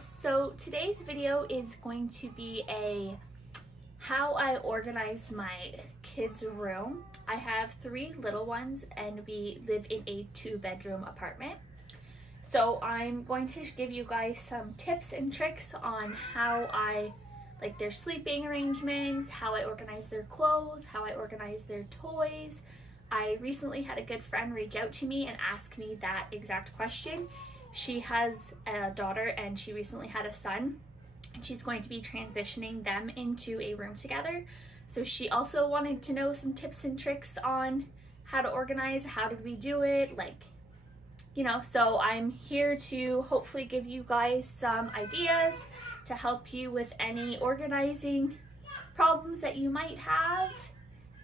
So today's video is going to be a how I organize my kids' room. I have 3 little ones and we live in a 2-bedroom apartment. So I'm going to give you guys some tips and tricks on how I like their sleeping arrangements, how I organize their clothes, how I organize their toys. I recently had a good friend reach out to me and ask me that exact question. She has a daughter and she recently had a son, and she's going to be transitioning them into a room together. So she also wanted to know some tips and tricks on how to organize, how did we do it, like, you know, so I'm here to hopefully give you guys some ideas to help you with any organizing problems that you might have.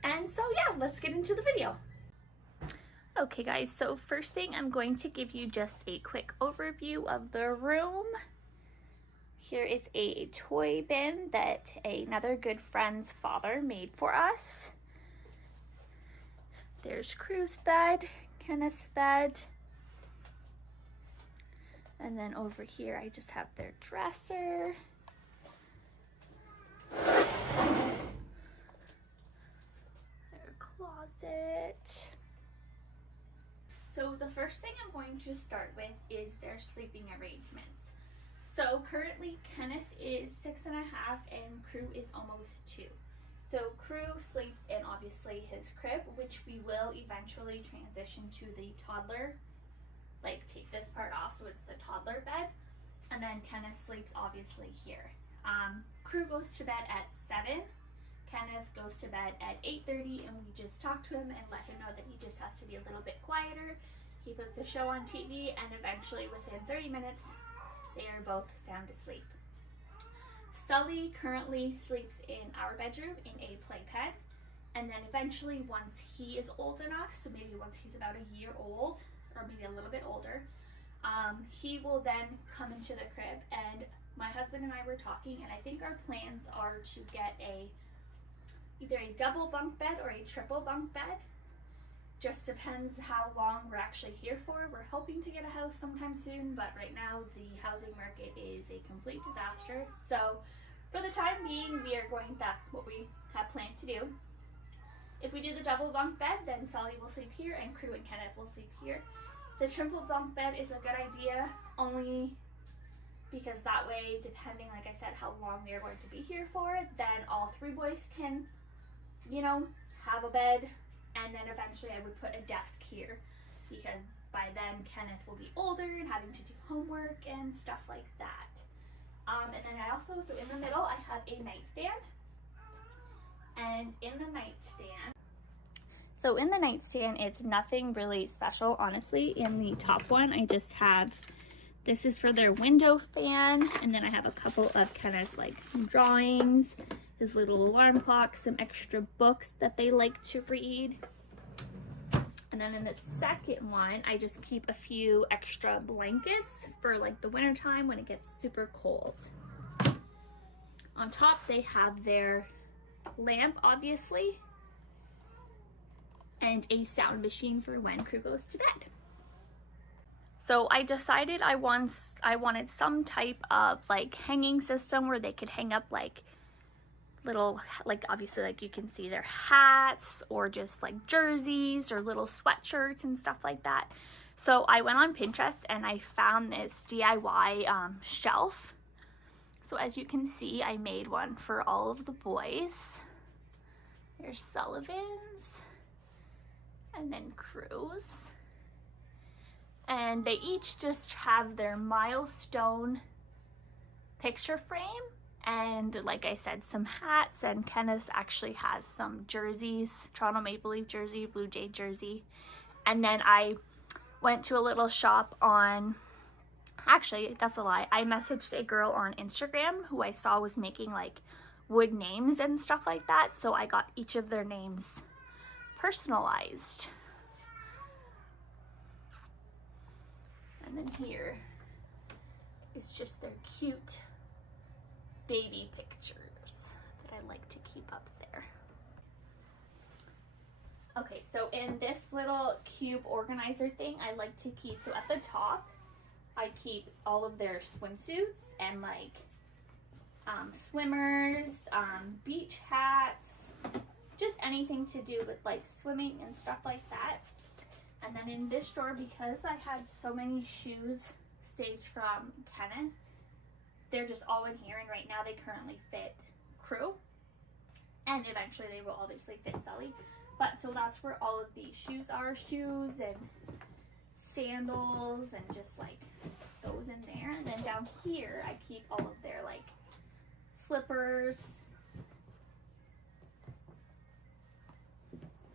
And so yeah, let's get into the video. Okay guys, so first thing I'm going to give you just a quick overview of the room. Here is a toy bin that another good friend's father made for us. There's Crew's bed, Kenneth's bed. And then over here I just have their dresser. Their closet. So the first thing I'm going to start with is their sleeping arrangements. So currently Kenneth is 6.5 and Crew is almost 2. So Crew sleeps in obviously his crib, which we will eventually transition to the toddler, like take this part off so it's the toddler bed. And then Kenneth sleeps obviously here. Crew goes to bed at 7. Kenneth goes to bed at 8:30 and we just talk to him and let him know that he just has to be a little bit quieter. He puts a show on TV and eventually within 30 minutes they are both sound asleep. Sully currently sleeps in our bedroom in a playpen, and then eventually once he is old enough, so maybe once he's about a year old or maybe a little bit older, he will then come into the crib. And my husband and I were talking and I think our plans are to get either a double bunk bed or a triple bunk bed. Just depends how long we're actually here for. We're hoping to get a house sometime soon, but right now the housing market is a complete disaster. So for the time being, that's what we have planned to do. If we do the double bunk bed, then Sully will sleep here and Crew and Kenneth will sleep here. The triple bunk bed is a good idea only because that way, depending, like I said, how long we are going to be here for, then all 3 boys can, you know, have a bed, and then eventually I would put a desk here because by then Kenneth will be older and having to do homework and stuff like that. And then I also, so in the middle I have a nightstand, and in the nightstand it's nothing really special, honestly. In the top one I just have, this is for their window fan, and then I have a couple of Kenneth's like drawings, his little alarm clock, some extra books that they like to read. And then in the second one, I just keep a few extra blankets for like the winter time when it gets super cold. On top, they have their lamp, obviously, and a sound machine for when Crew goes to bed. So I decided I wanted some type of like hanging system where they could hang up like little, like obviously like you can see their hats or just like jerseys or little sweatshirts and stuff like that. So I went on Pinterest and I found this DIY shelf. So as you can see, I made one for all of the boys. There's Sullivan's and then Crew's. And they each just have their milestone picture frame. And like I said, some hats, and Kenneth actually has some jerseys, Toronto Maple Leaf jersey, Blue Jay jersey. And then I went to a little shop on, actually that's a lie, I messaged a girl on Instagram who I saw was making like wood names and stuff like that. So I got each of their names personalized. And then here is just their cute baby pictures that I like to keep up there. Okay, so in this little cube organizer thing, I like to keep, so at the top, I keep all of their swimsuits and like swimmers, beach hats, just anything to do with like swimming and stuff like that. And then in this drawer, because I had so many shoes saved from Kenneth, they're just all in here, and right now they currently fit Crew, and eventually they will obviously fit Sully. But so that's where all of these shoes are, shoes and sandals and just like those in there. And then down here I keep all of their like slippers.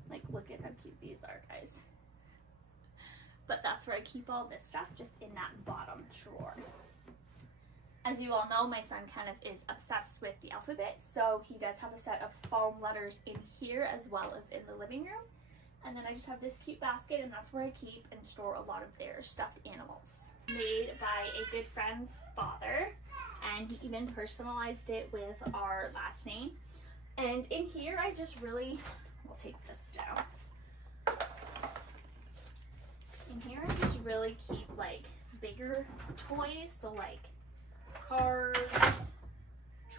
Like, look at how cute these are, guys. But that's where I keep all this stuff, just in that bottom drawer. As you all know, my son Kenneth is obsessed with the alphabet, so he does have a set of foam letters in here as well as in the living room. And then I just have this cute basket, and that's where I keep and store a lot of their stuffed animals. Made by a good friend's father, and he even personalized it with our last name. And in here I just really, we'll take this down. In here I just really keep like bigger toys, so like cars,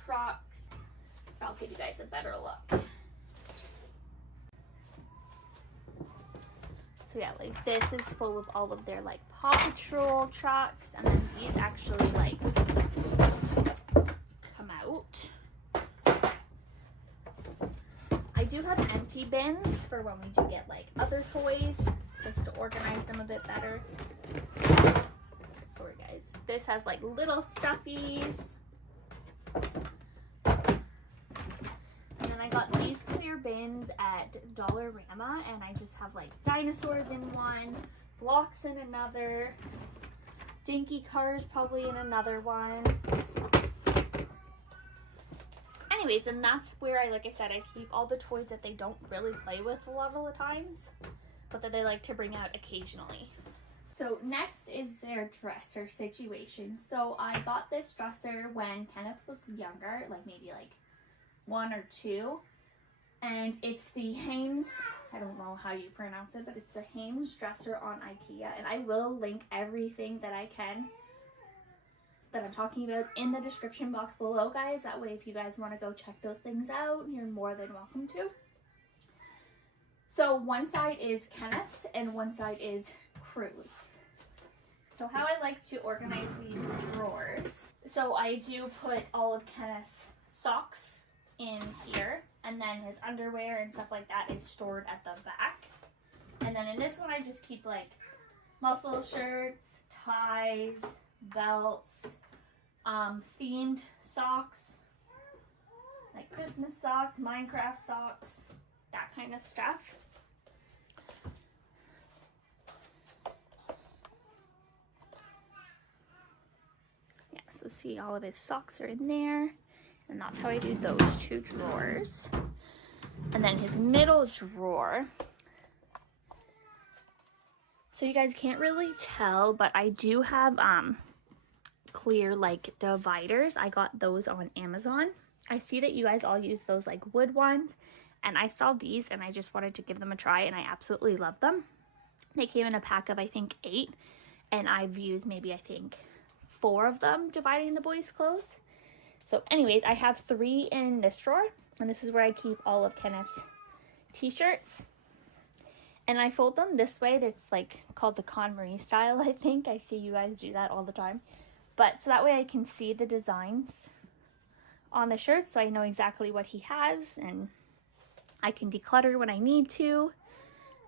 trucks. I'll give you guys a better look. So yeah, like this is full of all of their like Paw Patrol trucks, and then these actually like come out. I do have empty bins for when we do get like other toys, just to organize them a bit better. Sorry guys. This has like little stuffies. And then I got these clear bins at Dollarama, and I just have like dinosaurs in one, blocks in another, dinky cars probably in another one. Anyways, and that's where like I said, I keep all the toys that they don't really play with a lot of the times, but that they like to bring out occasionally. So next is their dresser situation. So I got this dresser when Kenneth was younger, like maybe like 1 or 2. And it's the Hanes, I don't know how you pronounce it, but it's the Hanes dresser on IKEA. And I will link everything that I can that I'm talking about in the description box below, guys. That way if you guys want to go check those things out, you're more than welcome to. So one side is Kenneth's and one side is Crew's. So how I like to organize these drawers. So I do put all of Kenneth's socks in here, and then his underwear and stuff like that is stored at the back. And then in this one I just keep like muscle shirts, ties, belts, themed socks, like Christmas socks, Minecraft socks, that kind of stuff. Yeah, so see, all of his socks are in there, and that's how I do those 2 drawers. And then his middle drawer, so you guys can't really tell, but I do have clear like dividers. I got those on Amazon. I see that you guys all use those like wood ones, and I saw these and I just wanted to give them a try, and I absolutely love them. They came in a pack of I think 8, and I've used maybe I think 4 of them dividing the boys' clothes. So anyways, I have 3 in this drawer, and this is where I keep all of Kenneth's t-shirts. And I fold them this way. That's like called the KonMari style, I think. I see you guys do that all the time. But so that way I can see the designs on the shirts, so I know exactly what he has, and I can declutter when I need to.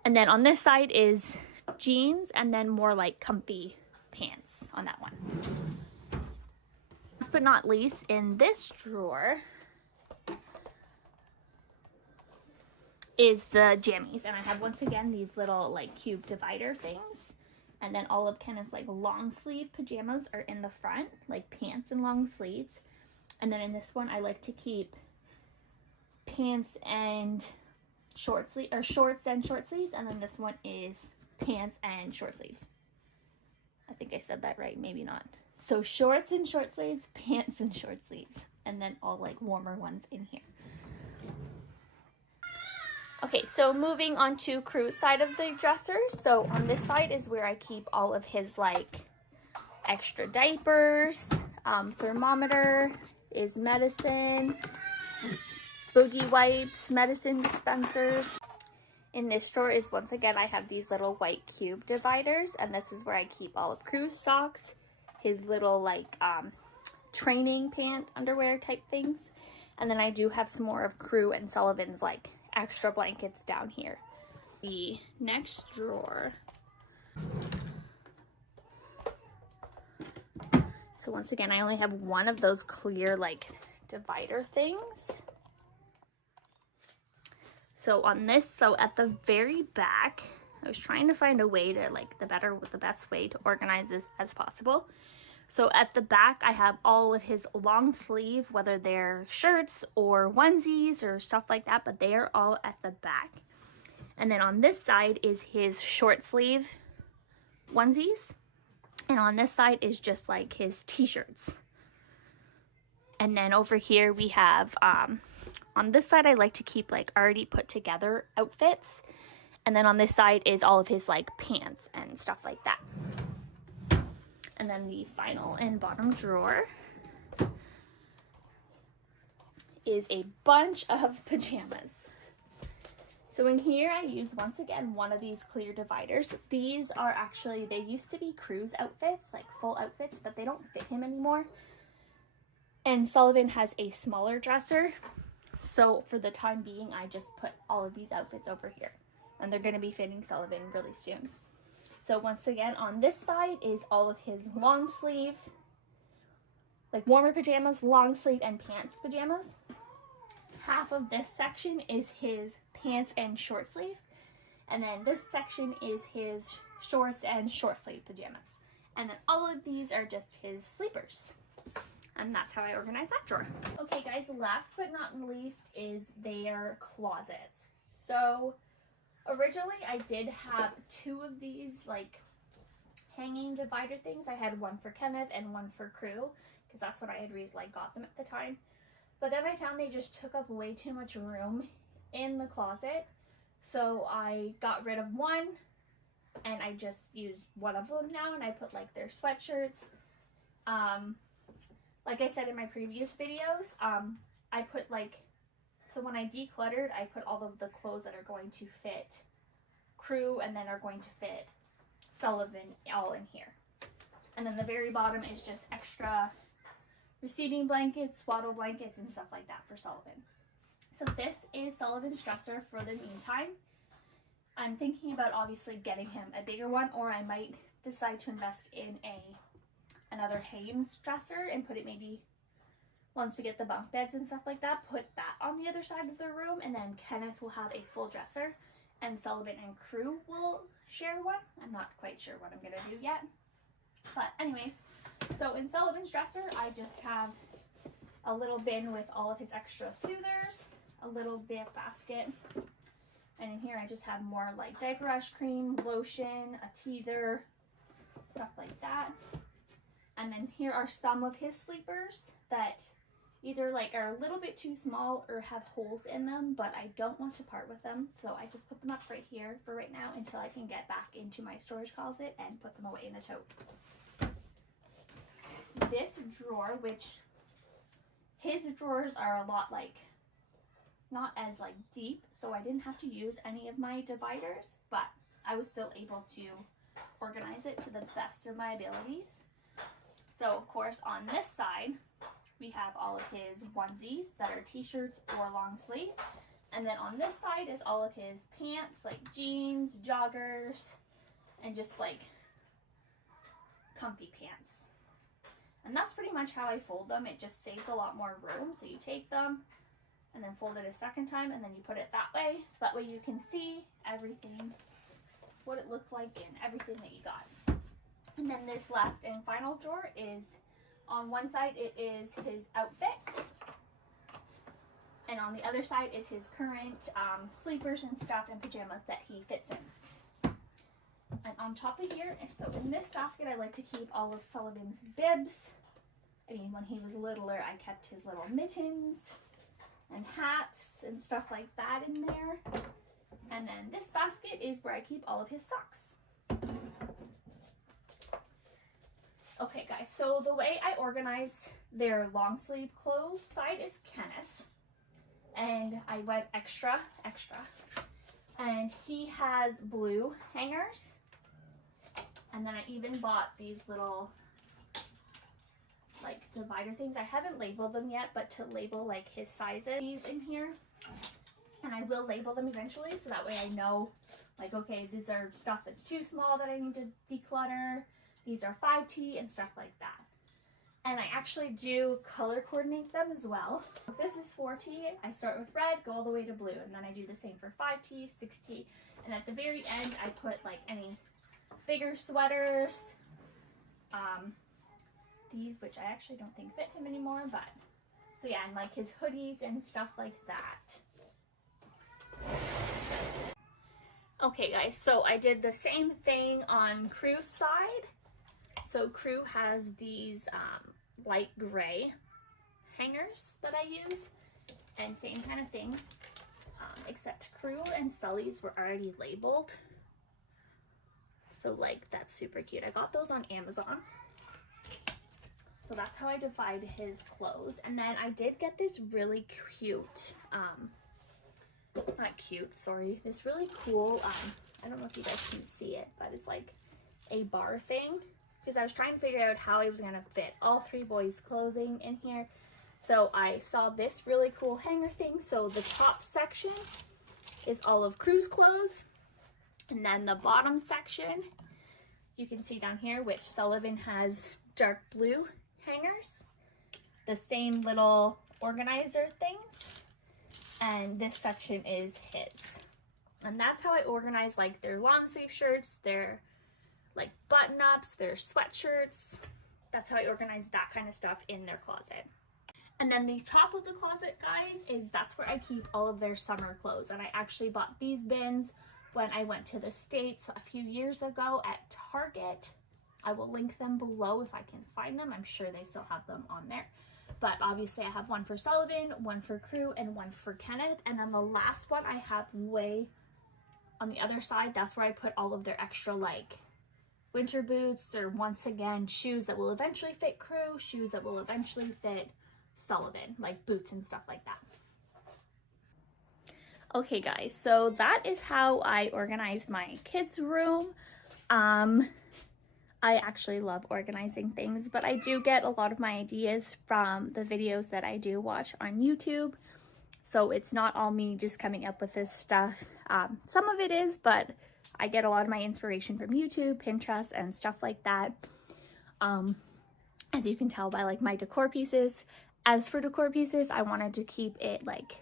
And then on this side is jeans, and then more like comfy pants on that one. Last but not least, in this drawer is the jammies, and I have once again these little like cube divider things, and then all of Kenneth's like long sleeve pajamas are in the front, like pants and long sleeves. And then in this one I like to keep pants and short sleeve, or shorts and short sleeves, and then this one is pants and short sleeves. I think I said that right, maybe not. So shorts and short sleeves, pants and short sleeves, and then all like warmer ones in here. Okay, so moving on to Crew's side of the dresser. So on this side is where I keep all of his like extra diapers, thermometer is medicine, boogie wipes, medicine dispensers. In this drawer is, once again, I have these little white cube dividers, and this is where I keep all of Crew's socks, his little like training pant underwear type things. And then I do have some more of Crew and Sullivan's like extra blankets down here. The next drawer. So once again, I only have one of those clear like divider things. So on this, so at the very back, I was trying to find a way to like the best way to organize this as possible. So at the back, I have all of his long sleeve, whether they're shirts or onesies or stuff like that, but they are all at the back. And then on this side is his short sleeve onesies. And on this side is just like his t-shirts. And then over here we have, on this side I like to keep like already put together outfits. And then on this side is all of his like pants and stuff like that. And then the final and bottom drawer is a bunch of pajamas. So in here I use, once again, one of these clear dividers. These are actually, they used to be Crew's outfits, like full outfits, but they don't fit him anymore. And Sullivan has a smaller dresser. So for the time being, I just put all of these outfits over here. And they're going to be fitting Sullivan really soon. So once again, on this side is all of his long sleeve, like warmer pajamas, long sleeve, and pants pajamas. Half of this section is his pants and short sleeves, and then this section is his shorts and short sleeve pajamas, and then all of these are just his sleepers. And that's how I organize that drawer. Okay guys, last but not least is their closets. So originally I did have two of these like hanging divider things. I had one for Kenneth and one for Crew, because that's what I had like got them at the time. But then I found they just took up way too much room in the closet, so I got rid of one and I just use one of them now, and I put like their sweatshirts. Like I said in my previous videos, I put like, so when I decluttered, I put all of the clothes that are going to fit Crew and then are going to fit Sullivan all in here. And then the very bottom is just extra receiving blankets, swaddle blankets, and stuff like that for Sullivan. So this is Sullivan's dresser for the meantime. I'm thinking about obviously getting him a bigger one, or I might decide to invest in another Hames dresser and put it, maybe once we get the bunk beds and stuff like that, put that on the other side of the room, and then Kenneth will have a full dresser and Sullivan and Crew will share one. I'm not quite sure what I'm gonna do yet. But anyways, so in Sullivan's dresser, I just have a little bin with all of his extra soothers, a little bit basket, and in here I just have more like diaper rash cream, lotion, a teether, stuff like that. And then here are some of his sleepers that either like are a little bit too small or have holes in them, but I don't want to part with them, so I just put them up right here for right now until I can get back into my storage closet and put them away in the tote. This drawer, which his drawers are a lot like, not as like deep, so I didn't have to use any of my dividers, but I was still able to organize it to the best of my abilities. So of course on this side, we have all of his onesies that are t-shirts or long sleeve. And then on this side is all of his pants, like jeans, joggers, and just like comfy pants. And that's pretty much how I fold them. It just saves a lot more room. So you take them and then fold it a second time, and then you put it that way. So that way you can see everything, what it looks like and everything that you got. And then this last and final drawer is, on one side it is his outfits, and on the other side is his current sleepers and stuff and pajamas that he fits in. And on top of here, so in this basket I like to keep all of Sullivan's bibs. I mean, when he was littler I kept his little mittens and hats and stuff like that in there. And then this basket is where I keep all of his socks. Okay guys, so the way I organize their long sleeve clothes side is Kenneth's. And I went extra, and he has blue hangers, and then I even bought these little like divider things. I haven't labeled them yet, but to label like his sizes in here, and I will label them eventually, so that way I know like, okay, these are stuff that's too small that I need to declutter, these are 5T and stuff like that. And I actually do color coordinate them as well. If this is 4T, I start with red, go all the way to blue, and then I do the same for 5T, 6T, and at the very end I put like any bigger sweaters, these, which I actually don't think fit him anymore, but so yeah, and like his hoodies and stuff like that. Okay guys, so I did the same thing on Crew's side. So Crew has these light gray hangers that I use, and same kind of thing, except Crew and Sully's were already labeled. So like, that's super cute. I got those on Amazon. So that's how I divide his clothes. And then I did get this really cute, not cute, sorry, this really cool, I don't know if you guys can see it, but it's like a bar thing, because I was trying to figure out how I was going to fit all three boys' clothing in here. So I saw this really cool hanger thing. So the top section is all of Crew's clothes, and then the bottom section, you can see down here, which Sullivan has dark blue hangers, the same little organizer things, and this section is his. And that's how I organize like their long sleeve shirts, their like button-ups, their sweatshirts. That's how I organize that kind of stuff in their closet. And then the top of the closet, guys, that's where I keep all of their summer clothes. And I actually bought these bins when I went to the States a few years ago at Target. I will link them below if I can find them. I'm sure they still have them on there. But obviously I have one for Sullivan, one for Crew, and one for Kenneth. And then the last one I have way on the other side. That's where I put all of their extra like winter boots, or once again, shoes that will eventually fit Crew, shoes that will eventually fit Sullivan, like boots and stuff like that. Okay guys, so that is how I organized my kids' room. I actually love organizing things, but I do get a lot of my ideas from the videos that I do watch on YouTube. So it's not all me just coming up with this stuff. Some of it is, but I get a lot of my inspiration from YouTube, Pinterest, and stuff like that. As you can tell by like my decor pieces. As for decor pieces, I wanted to keep it like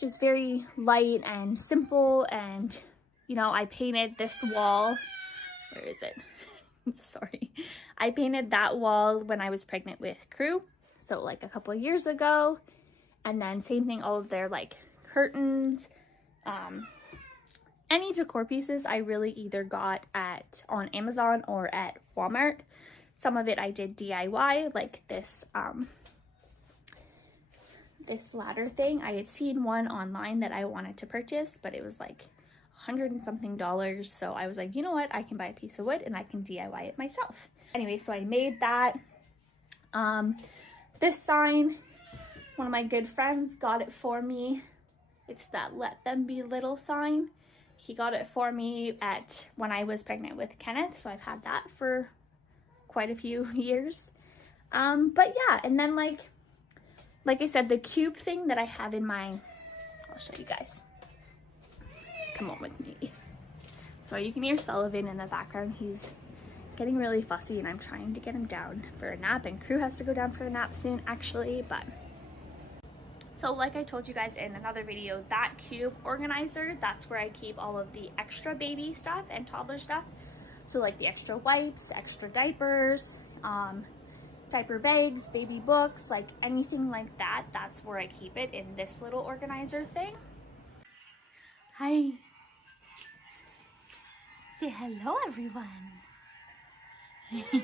just very light and simple, and you know, I painted this wall. Where is it? Sorry. I painted that wall when I was pregnant with Crew, so like a couple of years ago. And then same thing, all of their like curtains, any decor pieces I really either got on Amazon or at Walmart. Some of it I did DIY, like this this ladder thing. I had seen one online that I wanted to purchase, but it was like $100 and something. So I was like, you know what, I can buy a piece of wood and I can DIY it myself. Anyway, so I made that. This sign, one of my good friends got it for me. It's that "Let Them Be Little" sign. He got it for me when I was pregnant with Kenneth, so I've had that for quite a few years. But yeah, and then like I said, the cube thing that I have in my, I'll show you guys. Come on with me. So you can hear Sullivan in the background. He's getting really fussy and I'm trying to get him down for a nap, and Crew has to go down for a nap soon actually. But so like I told you guys in another video, that cube organizer, that's where I keep all of the extra baby stuff and toddler stuff. So like the extra wipes, extra diapers, diaper bags, baby books, like anything like that, that's where I keep it in this little organizer thing. Hi. Say hello, everyone. Crew,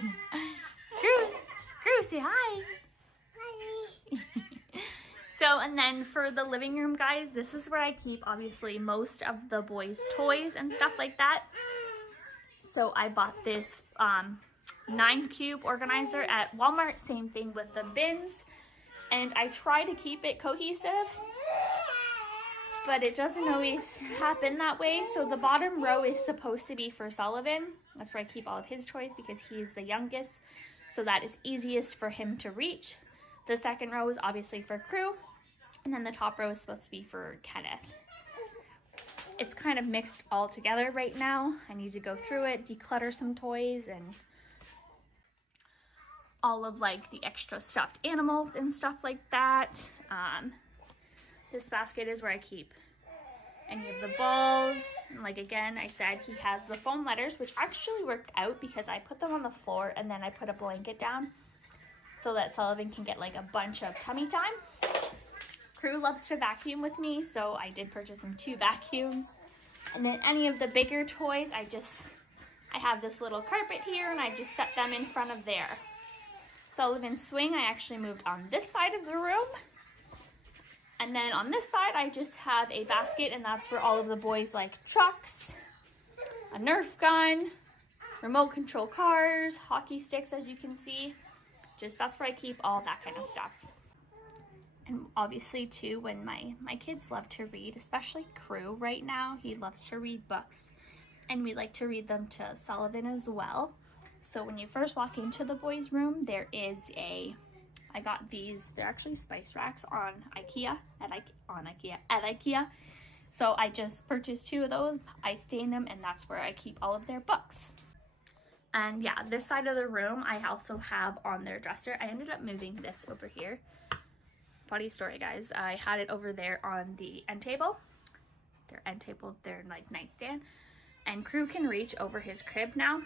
say hi. Hi. So, and then for the living room, guys, this is where I keep, obviously, most of the boys' toys and stuff like that. So I bought this 9-cube organizer at Walmart. Same thing with the bins. And I try to keep it cohesive, but it doesn't always happen that way. So the bottom row is supposed to be for Sullivan. That's where I keep all of his toys because he's the youngest. So that is easiest for him to reach. The second row is obviously for Crew. And then the top row is supposed to be for Kenneth. It's kind of mixed all together right now. I need to go through it, declutter some toys, and all of like the extra stuffed animals and stuff like that. This basket is where I keep any of the balls. And like again, I said he has the foam letters, which actually worked out because I put them on the floor and then I put a blanket down so that Sullivan can get like a bunch of tummy time. Crew loves to vacuum with me, so I did purchase him 2 vacuums. And then any of the bigger toys, I have this little carpet here and I just set them in front of there. Sullivan's swing, I actually moved on this side of the room. And then on this side, I just have a basket, and that's where all of the boys like trucks, a Nerf gun, remote control cars, hockey sticks, as you can see. That's where I keep all that kind of stuff. And obviously too, when my kids love to read, especially Crew right now, he loves to read books. And we like to read them to Sullivan as well. So when you first walk into the boys' room, there is I got these, they're actually spice racks on IKEA, at IKEA. So I just purchased 2 of those, I stain them, and that's where I keep all of their books. And yeah, this side of the room, I also have on their dresser. I ended up moving this over here. Funny story, guys. I had it over there on the end table. Their like nightstand. And Crew can reach over his crib now.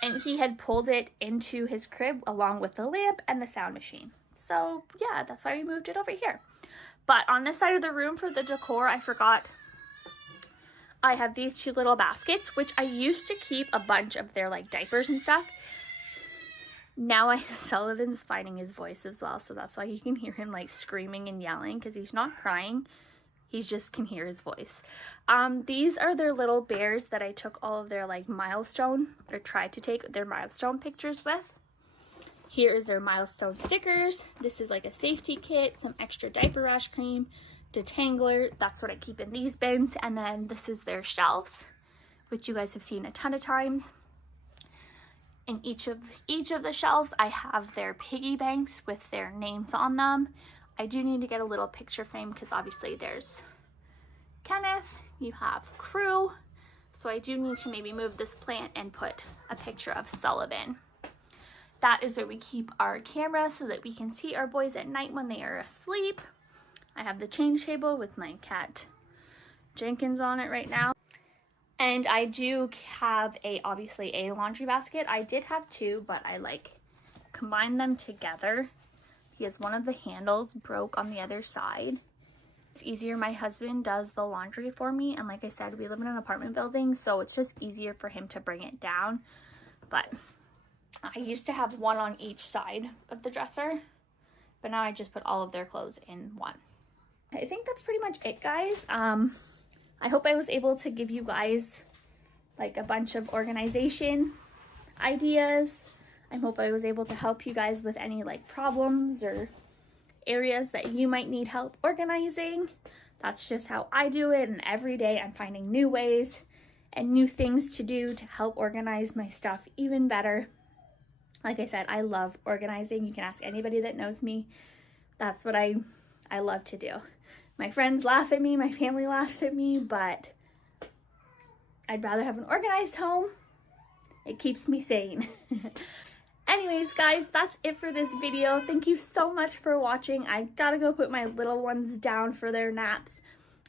And he had pulled it into his crib along with the lamp and the sound machine. So yeah, that's why we moved it over here. But on this side of the room for the decor, I forgot I have these 2 little baskets, which I used to keep a bunch of their like diapers and stuff. Now Sullivan's finding his voice as well, so that's why you can hear him like screaming and yelling, because he's not crying. He just can hear his voice. These are their little bears that I took all of their like milestone, or tried to take their milestone pictures with. Here is their milestone stickers. This is like a safety kit, some extra diaper rash cream, detangler. That's what I keep in these bins. And then this is their shelves, which you guys have seen a ton of times. In each of the shelves, I have their piggy banks with their names on them. I do need to get a little picture frame because obviously there's Kenneth, you have Crew, so I do need to maybe move this plant and put a picture of Sullivan. That is where we keep our camera so that we can see our boys at night when they are asleep. I have the change table with my cat Jenkins on it right now. And I do have obviously a laundry basket. I did have 2, but I like combined them together because one of the handles broke on the other side. It's easier. My husband does the laundry for me, and like I said, we live in an apartment building, so it's just easier for him to bring it down. But I used to have 1 on each side of the dresser, but now I just put all of their clothes in 1. I think that's pretty much it, guys. I hope I was able to give you guys like a bunch of organization ideas. I hope I was able to help you guys with any like problems or areas that you might need help organizing. That's just how I do it, and every day I'm finding new ways and new things to do to help organize my stuff even better. Like I said, I love organizing. You can ask anybody that knows me. That's what I love to do. My friends laugh at me, my family laughs at me, but I'd rather have an organized home. It keeps me sane. Anyways, guys, that's it for this video. Thank you so much for watching. I gotta go put my little ones down for their naps.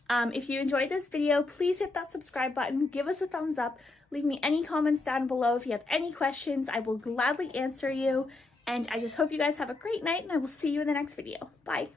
If you enjoyed this video, please hit that subscribe button, give us a thumbs up, leave me any comments down below. If you have any questions, I will gladly answer you. And I just hope you guys have a great night, and I will see you in the next video. Bye.